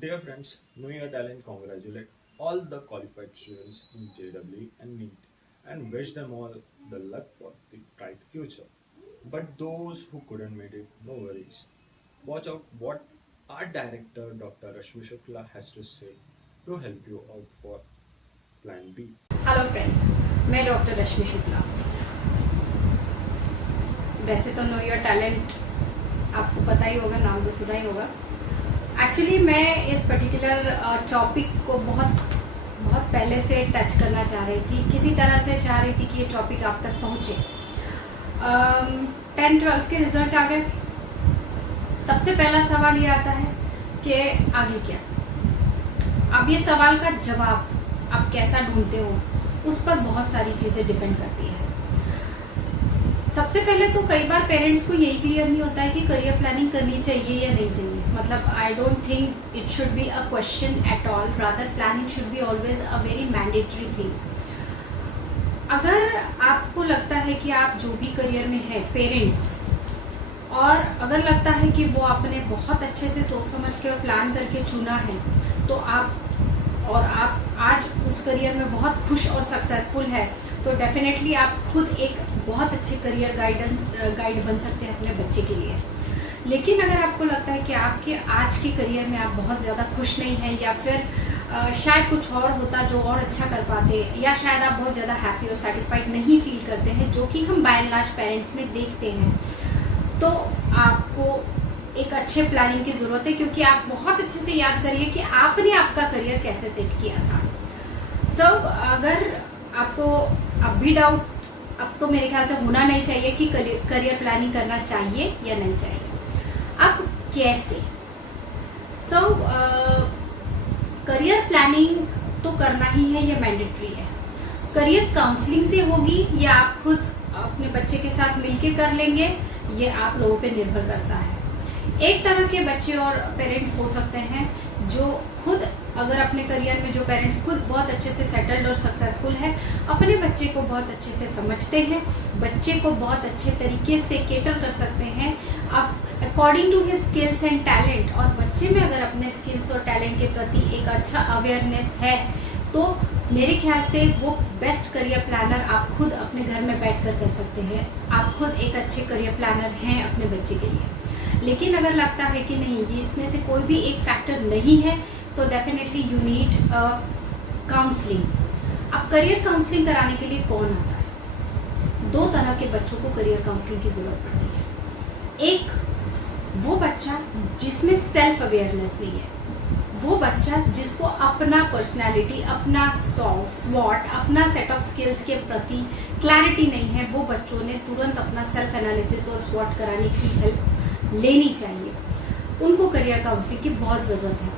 Dear friends, Know Your Talent congratulate all the qualified students in JEE and NEET and wish them all the luck for the bright future. But those who couldn't make it, no worries. Watch out what our director Dr. Rashmi Shukla has to say to help you out for Plan B. Hello friends, मैं doctor रश्मि शुक्ला। वैसे तो know your talent आपको पता ही होगा, नाम तो सुना ही होगा। एक्चुअली मैं इस पर्टिकुलर टॉपिक को बहुत बहुत पहले से टच करना चाह रही थी, किसी तरह से चाह रही थी कि ये टॉपिक आप तक पहुँचे। 10-12 के रिजल्ट आ गए। सबसे पहला सवाल ये आता है कि आगे क्या। अब ये सवाल का जवाब आप कैसा ढूंढते हो, उस पर बहुत सारी चीज़ें डिपेंड करती है। सबसे पहले तो कई बार पेरेंट्स को यही क्लियर नहीं होता है कि करियर प्लानिंग करनी चाहिए या नहीं चाहिए। मतलब I don't think it should be a question at all, rather planning should be always a very mandatory thing. अगर आपको लगता है कि आप जो भी करियर में है पेरेंट्स, और अगर लगता है कि वो आपने बहुत अच्छे से सोच समझ के और प्लान करके चुना है, तो आप आज उस करियर में बहुत खुश और सक्सेसफुल है, तो डेफिनेटली आप खुद एक बहुत अच्छे करियर गाइड बन सकते हैं अपने बच्चे के लिए। लेकिन अगर आपको लगता है कि आपके आज के करियर में आप बहुत ज़्यादा खुश नहीं हैं, या फिर शायद कुछ और होता जो और अच्छा कर पाते, या शायद आप बहुत ज़्यादा हैप्पी और सेटिस्फाइड नहीं फील करते हैं, जो कि हम बाय एंड लार्ज पेरेंट्स में देखते हैं, तो आपको एक अच्छे प्लानिंग की ज़रूरत है। क्योंकि आप बहुत अच्छे से याद करिए कि आपने आपका करियर कैसे सेट किया था। अगर आपको अब भी डाउट, अब तो मेरे ख्याल से होना नहीं चाहिए कि करियर प्लानिंग करना चाहिए या नहीं चाहिए। अब कैसे? करियर प्लानिंग तो करना ही है, ये मैंडेटरी है। करियर काउंसलिंग से होगी या आप खुद अपने बच्चे के साथ मिलके कर लेंगे, ये आप लोगों पे निर्भर करता है। एक तरह के बच्चे और पेरेंट्स हो सकते हैं जो खुद, अगर अपने करियर में जो पेरेंट्स खुद बहुत अच्छे से सेटल्ड और सक्सेसफुल है, अपने बच्चे को बहुत अच्छे से समझते हैं, बच्चे को बहुत अच्छे तरीके से केटर कर सकते हैं according to his skills and talent. और बच्चे में अगर अपने स्किल्स और टैलेंट के प्रति एक अच्छा अवेयरनेस है, तो मेरे ख्याल से वो बेस्ट करियर प्लानर आप खुद अपने घर में बैठकर कर सकते हैं। आप खुद एक अच्छे करियर प्लानर हैं अपने बच्चे के लिए। लेकिन अगर लगता है कि नहीं, ये इसमें से कोई भी एक फैक्टर नहीं है, तो डेफिनेटली यू नीड काउंसलिंग। अब करियर काउंसलिंग कराने के लिए कौन आता है? दो तरह के बच्चों को करियर काउंसलिंग की ज़रूरत पड़ती है। एक वो बच्चा जिसमें सेल्फ अवेयरनेस नहीं है, वो बच्चा जिसको अपना पर्सनैलिटी, अपना स्वॉट, अपना सेट ऑफ स्किल्स के प्रति क्लैरिटी नहीं है, वो बच्चों ने तुरंत अपना सेल्फ एनालिसिस और स्वॉट कराने की हेल्प लेनी चाहिए। उनको करियर काउंसलिंग की बहुत ज़रूरत है।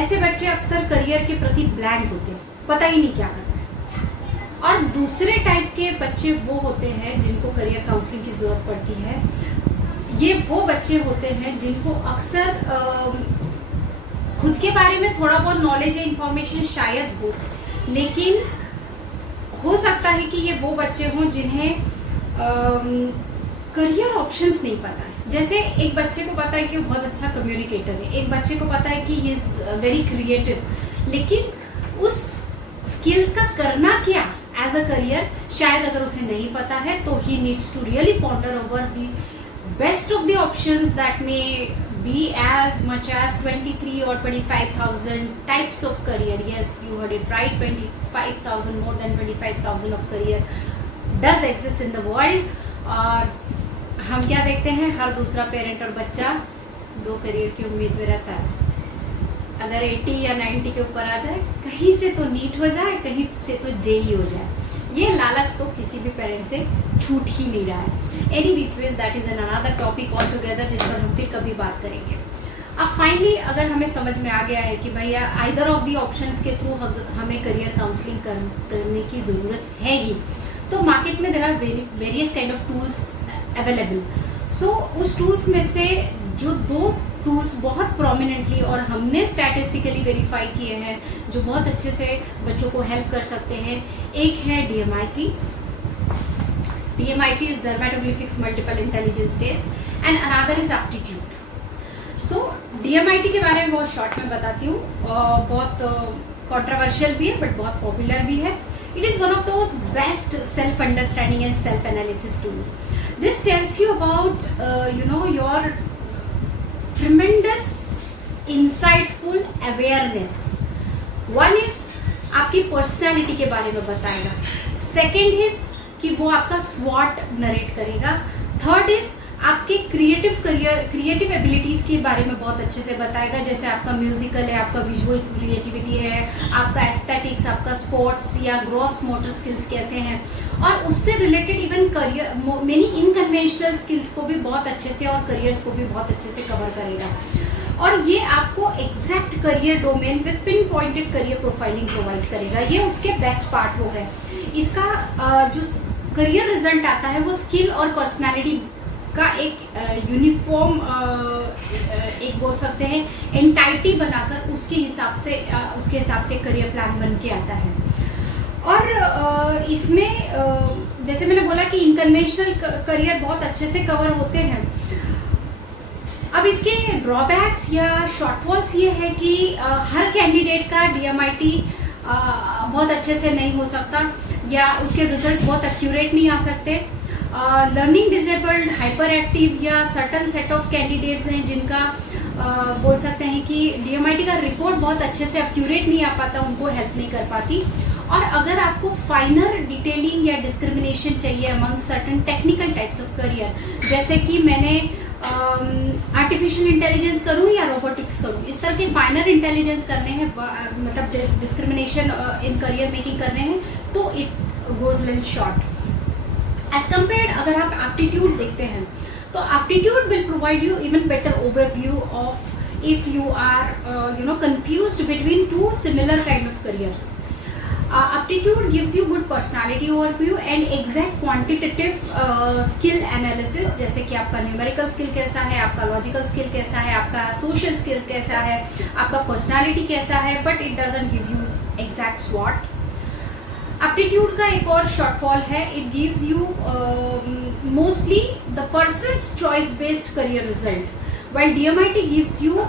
ऐसे बच्चे अक्सर करियर के प्रति ब्लैंक होते हैं, पता ही नहीं क्या करना है। और दूसरे टाइप के बच्चे वो होते हैं जिनको करियर काउंसलिंग की ज़रूरत पड़ती है। ये वो बच्चे होते हैं जिनको अक्सर खुद के बारे में थोड़ा बहुत नॉलेज या इन्फॉर्मेशन शायद हो, लेकिन हो सकता है कि ये वो बच्चे हों जिन्हें करियर ऑप्शंस नहीं पता है। जैसे एक बच्चे को पता है कि वो बहुत अच्छा कम्युनिकेटर है, एक बच्चे को पता है कि ही इज़ वेरी क्रिएटिव, लेकिन उस स्किल्स का करना क्या एज अ करियर शायद अगर उसे नहीं पता है, तो he needs to really ponder over the best of the options that may be as much as 23 or 25,000 types of career. Yes, you heard it right, 25,000, more than 25,000 of career does exist in the world. और हम क्या देखते हैं, हर दूसरा parent और बच्चा दो career की उम्मीद में रहता है। अगर 80 या 90 के ऊपर आ जाए, कहीं से तो नीट हो जाए, कहीं से तो जेई हो जाए, ये लालच तो किसी भी पेरेंट से छूट ही नहीं रहा है। Any which ways that is an another topic all together, जिस पर हम फिर कभी बात करेंगे। अब फाइनली अगर हमें समझ में आ गया है कि भैया आइदर ऑफ दी ऑप्शंस के थ्रू हमें करियर काउंसलिंग करने की ज़रूरत है ही, तो मार्केट में there are various kind of tools available. उस टूल्स में से जो दो टूल्स बहुत प्रोमिनेंटली और हमने स्टैटिस्टिकली वेरीफाई किए हैं, जो बहुत अच्छे से बच्चों को हेल्प कर सकते हैं, एक है DMIT। DMIT is Dermatoglyphics Multiple Intelligence Test, and another is Aptitude. DMIT के बारे में बहुत शॉर्ट में बताती हूँ, बहुत कंट्रोवर्शियल भी है बट बहुत पॉपुलर भी है. It is one of those best self-understanding and self-analysis tool. This tells you about your tremendous insightful awareness. One is आपकी पर्सनालिटी के बारे में बताएगा. सेकेंड इज कि वो आपका स्वॉट नरेट करेगा. थर्ड इज आपके क्रिएटिव एबिलिटीज़ के बारे में बहुत अच्छे से बताएगा, जैसे आपका म्यूजिकल है, आपका विजुअल क्रिएटिविटी है, आपका एस्थेटिक्स, आपका स्पोर्ट्स या ग्रॉस मोटर स्किल्स कैसे हैं, और उससे related even career many unconventional skills को भी बहुत अच्छे से और करियर्स को भी बहुत अच्छे से कवर करेगा. और ये आपको exact career domain with pin pointed career profiling provide करेगा. ये उसके बेस्ट पार्ट हो गए. इसका जो करियर रिजल्ट आता है वो स्किल और पर्सनालिटी का एक यूनिफॉर्म एक बोल सकते हैं एंटाइटी बनाकर उसके हिसाब से करियर प्लान बन के आता है. और इसमें जैसे मैंने बोला कि इनकन्वेंशनल करियर बहुत अच्छे से कवर होते हैं. अब इसके ड्रॉबैक्स या शॉर्टफॉल्स ये है कि हर कैंडिडेट का DMIT बहुत अच्छे से नहीं हो सकता या उसके रिजल्ट्स बहुत एक्यूरेट नहीं आ सकते. लर्निंग डिसेबल्ड, हाइपर एक्टिव या सर्टन सेट ऑफ कैंडिडेट्स हैं जिनका बोल सकते हैं कि DMIT का रिपोर्ट बहुत अच्छे से एक्यूरेट नहीं आ पाता, उनको हेल्प नहीं कर पाती. और अगर आपको फाइनर डिटेलिंग या डिस्क्रिमिनेशन चाहिए among certain technical types of career, जैसे कि मैंने आर्टिफिशियल इंटेलिजेंस करूँ या रोबोटिक्स करूँ, इस तरह के फाइनर इंटेलिजेंस करने हैं, मतलब डिस्क्रिमिनेशन इन करियर मेकिंग करने हैं, तो it goes little short as compared. अगर आप एप्टीट्यूड देखते हैं तो aptitude will provide you even better overview of if you are confused between two similar kind of careers. Aptitude gives you good personality overview and exact quantitative skill analysis, जैसे कि आपका numerical skill कैसा है, आपका logical skill कैसा है, आपका social skill कैसा है, आपका पर्सनालिटी कैसा है, but it doesn't give you exact स्वॉट. एप्टीट्यूड का एक और शॉर्टफॉल है, it gives you mostly the person's choice based career result, while DMIT gives you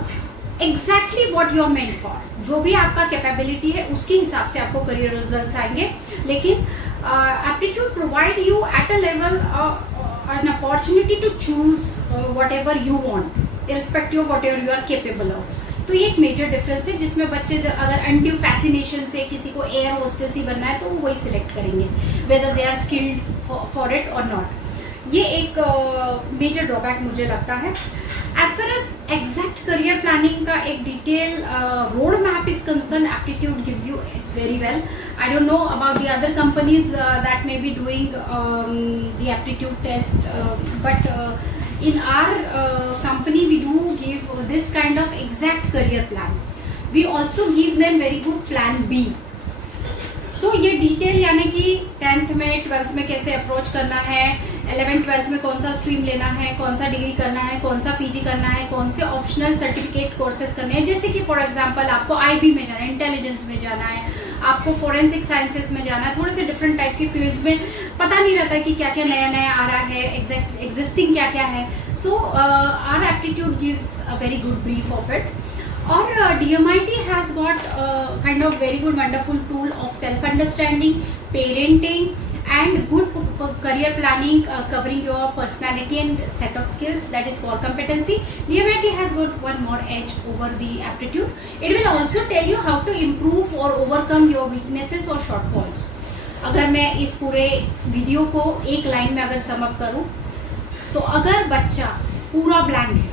exactly what you are meant for. जो भी आपका कैपेबिलिटी है उसके हिसाब से आपको करियर रिजल्ट्स आएंगे, लेकिन aptitude provide you at a level an opportunity to choose whatever you want irrespective of whatever you are capable of. तो ये एक मेजर डिफरेंस है जिसमें बच्चे अगर अनड्यू फैसिनेशन से किसी को एयर होस्टेस ही बनना है तो वही सिलेक्ट करेंगे, whether they are skilled for it और नॉट. ये एक मेजर ड्रॉबैक मुझे लगता है. As far as exact career planning का एक detail road map is concerned, aptitude gives you it very well. I don't know about the other companies that may be doing the aptitude test, but in our company we do give this kind of exact career plan. We also give them very good plan B. सो ये detail यानी कि 10th में 12th में कैसे approach करना है, 11th 12th में कौन सा स्ट्रीम लेना है, कौन सा डिग्री करना है, कौन सा PG करना है, कौन से ऑप्शनल सर्टिफिकेट कोर्सेज करने हैं, जैसे कि फॉर एग्जांपल आपको IB में जाना है, इंटेलिजेंस में जाना है, आपको फोरेंसिक साइंसेस में जाना है, थोड़े से डिफरेंट टाइप की फील्ड्स में पता नहीं रहता है कि क्या क्या नया नया आ रहा है, एग्जिस्टिंग क्या क्या है. So our aptitude gives a very good brief of it. और DMIT has got kind of very good wonderful tool of self-understanding, parenting and good career planning covering your personality and set of skills, that is core competency. DMIT has got one more edge over the aptitude. It will also tell you how to improve or overcome your weaknesses or shortfalls. अगर मैं इस पूरे video को एक line में अगर sum up करूँ तो अगर बच्चा पूरा ब्लैंक है,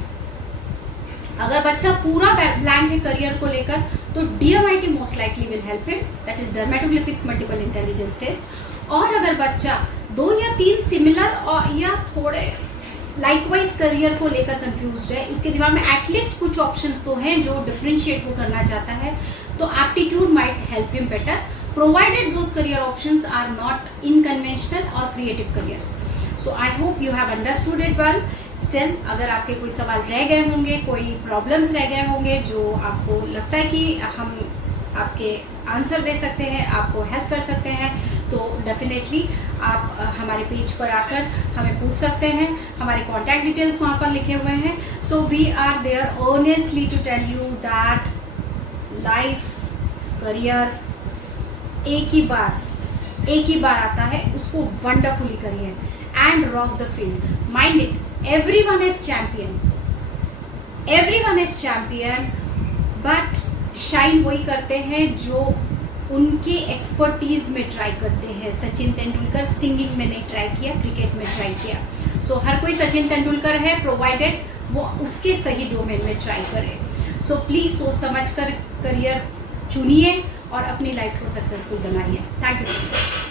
अगर बच्चा पूरा ब्लैंक है करियर को लेकर, तो DMIT most likely will help him, that is dermatoglyphics multiple intelligence test. और अगर बच्चा 2 या 3 सिमिलर और या थोड़े लाइकवाइज करियर को लेकर कंफ्यूज्ड है, उसके दिमाग में एटलीस्ट कुछ ऑप्शंस तो हैं जो डिफरेंशिएट वो करना चाहता है, तो aptitude might help him better, provided those career options are not unconventional और creative careers. So I hope you have understood it well. Still अगर आपके कोई सवाल रह गए होंगे, कोई प्रॉब्लम्स रह गए होंगे जो आपको लगता है कि हम आपके आंसर दे सकते हैं, आपको हेल्प कर सकते हैं, तो डेफिनेटली आप हमारे पेज पर आकर हमें पूछ सकते हैं। हमारे कॉन्टैक्ट डिटेल्स वहाँ पर लिखे हुए हैं। So we are there honestly to tell you that life, career एक ही बार आता है, उसको वंडरफुली करिए and rock the field. Mind it, everyone is champion, but shine वही करते हैं जो उनके एक्सपर्टीज में ट्राई करते हैं। सचिन तेंदुलकर सिंगिंग में नहीं ट्राई किया, क्रिकेट में ट्राई किया। सो हर कोई सचिन तेंदुलकर है, प्रोवाइडेड वो उसके सही डोमेन में ट्राई करे। सो प्लीज़ सोच समझ कर करियर चुनिए और अपनी लाइफ को सक्सेसफुल बनाइए। Thank you so much.